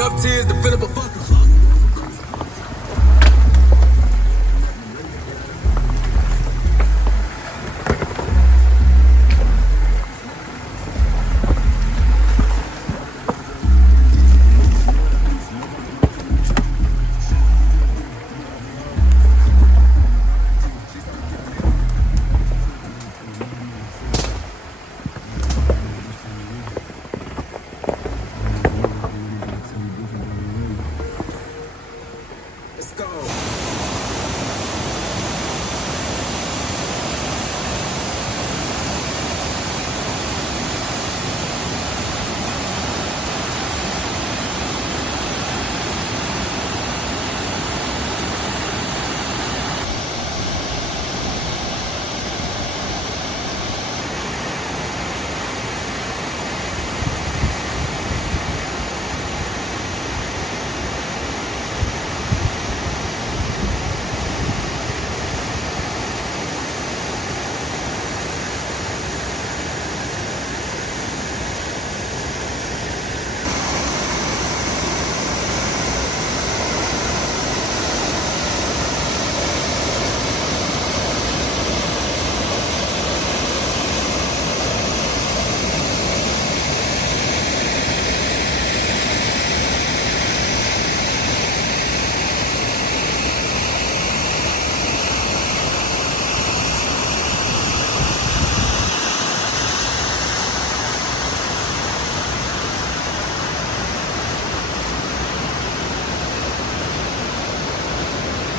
enough tears to fill up a fucking.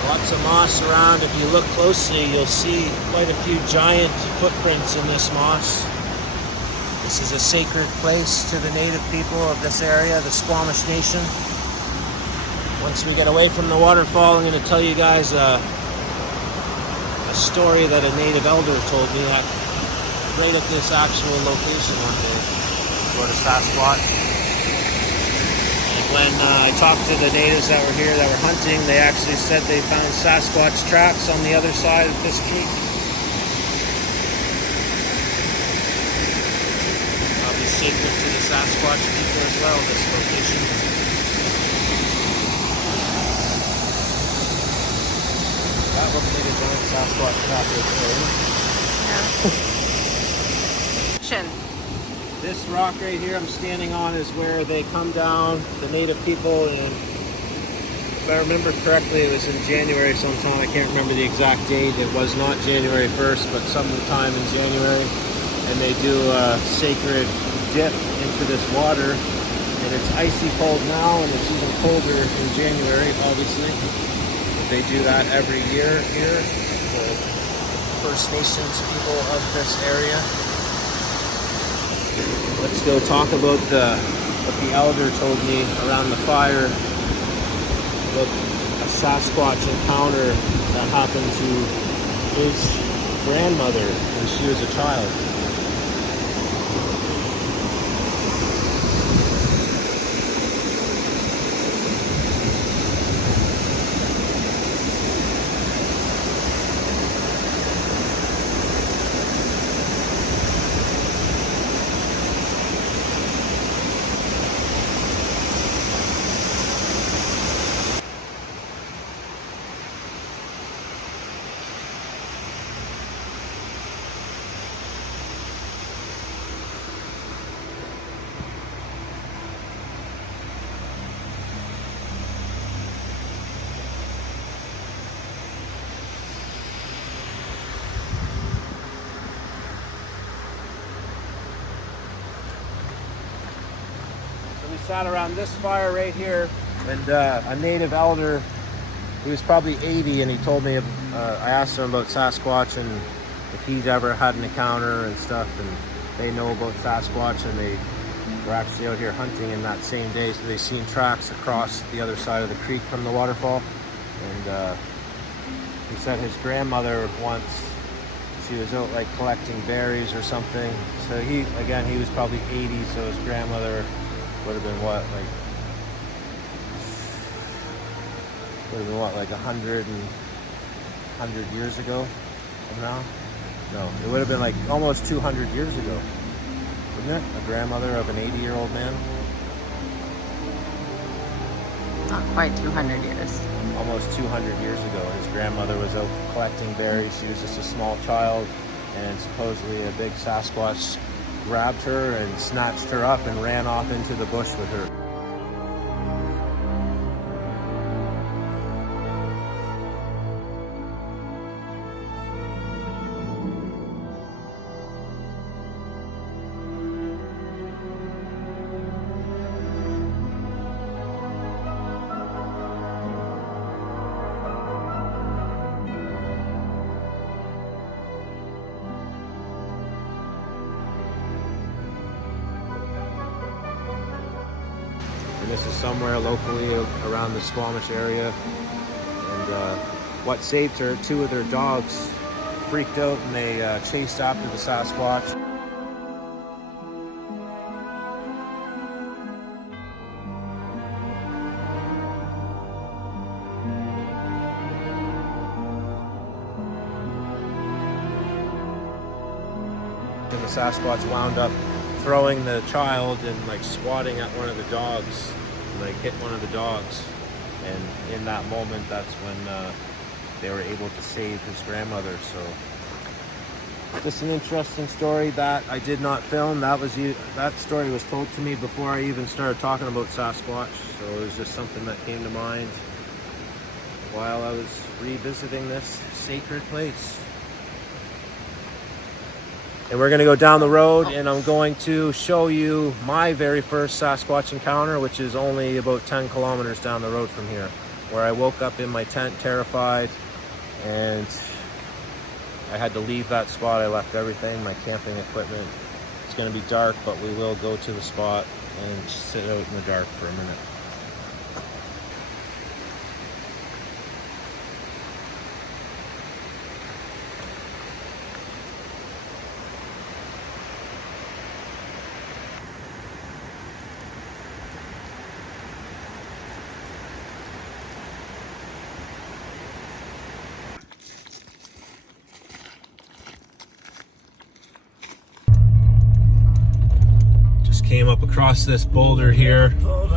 Lots of moss around. If you look closely, you'll see quite a few giant footprints in this moss. This is a sacred place to the native people of this area, the Squamish Nation. Once we get away from the waterfall, I'm going to tell you guys a story that a native elder told me right at this actual location one day for the Sasquatch. When I talked to the natives that were here that were hunting, they actually said they found Sasquatch tracks on the other side of this creek. Probably sacred to the Sasquatch people as well, this location. That looks like a giant Sasquatch track right there. Yeah. This rock right here I'm standing on is where they come down, the native people, and if I remember correctly, it was in January sometime. I can't remember the exact date. It was not January 1st, but sometime in January. And they do a sacred dip into this water, and it's icy cold now, and it's even colder in January, obviously. But they do that every year here, the First Nations people of this area. Let's go talk about what the elder told me around the fire about a Sasquatch encounter that happened to his grandmother when she was a child. We sat around this fire right here, and a native elder, he was probably 80, and he told me, I asked him about Sasquatch and if he'd ever had an encounter and stuff, and they know about Sasquatch, and they were actually out here hunting in that same day, so they seen tracks across the other side of the creek from the waterfall. And he said his grandmother once, she was out like collecting berries or something, so he was probably 80, so his grandmother would have been what, like 100 years ago from now? No, it would have been like almost 200 years ago, wouldn't it? A grandmother of an 80-year-old man? Not quite 200 years. Almost 200 years ago, his grandmother was out collecting berries. She was just a small child, and supposedly a big Sasquatch grabbed her and snatched her up and ran off into the bush with her. And this is somewhere locally around the Squamish area. And what saved her, two of their dogs freaked out and they chased after the Sasquatch. And the Sasquatch wound up throwing the child and like swatting at one of the dogs, and like hit one of the dogs, and in that moment that's when they were able to save his grandmother. So just an interesting story that I did not film. That story was told to me before I even started talking about Sasquatch, so it was just something that came to mind while I was revisiting this sacred place. And we're gonna go down the road, and I'm going to show you my very first Sasquatch encounter, which is only about 10 kilometers down the road from here, where I woke up in my tent terrified, and I had to leave that spot. I left everything, my camping equipment. It's gonna be dark, but we will go to the spot and sit out in the dark for a minute. Came up across this boulder here.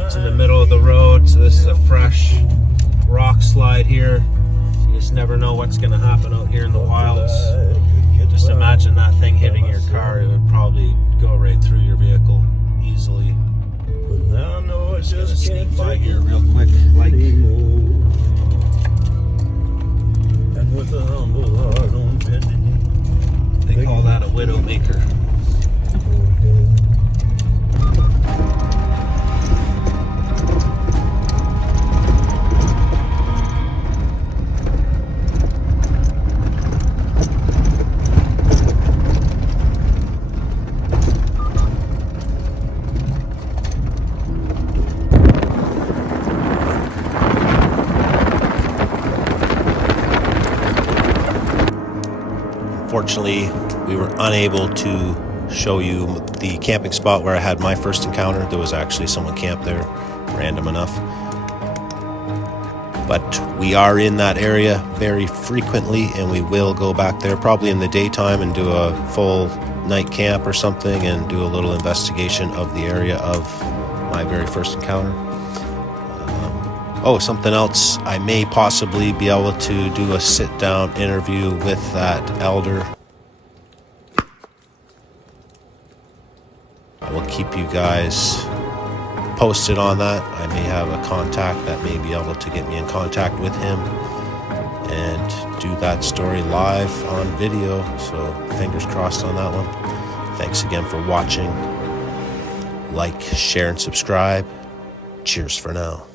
It's in the middle of the road, so this is a fresh rock slide here. You just never know what's going to happen out here in the wilds. Just imagine that thing hitting your car. It would probably go right through your vehicle easily. I'm just going to sneak by here real quick, they call that a widow maker. unfortunately, we were unable to show you the camping spot where I had my first encounter. There was actually someone camped there, random enough. But we are in that area very frequently, and we will go back there probably in the daytime and do a full night camp or something and do a little investigation of the area of my very first encounter. Something else, I may possibly be able to do a sit-down interview with that elder. I will keep you guys posted on that. I may have a contact that may be able to get me in contact with him and do that story live on video, so fingers crossed on that one. Thanks again for watching. Like, share, and subscribe. Cheers for now.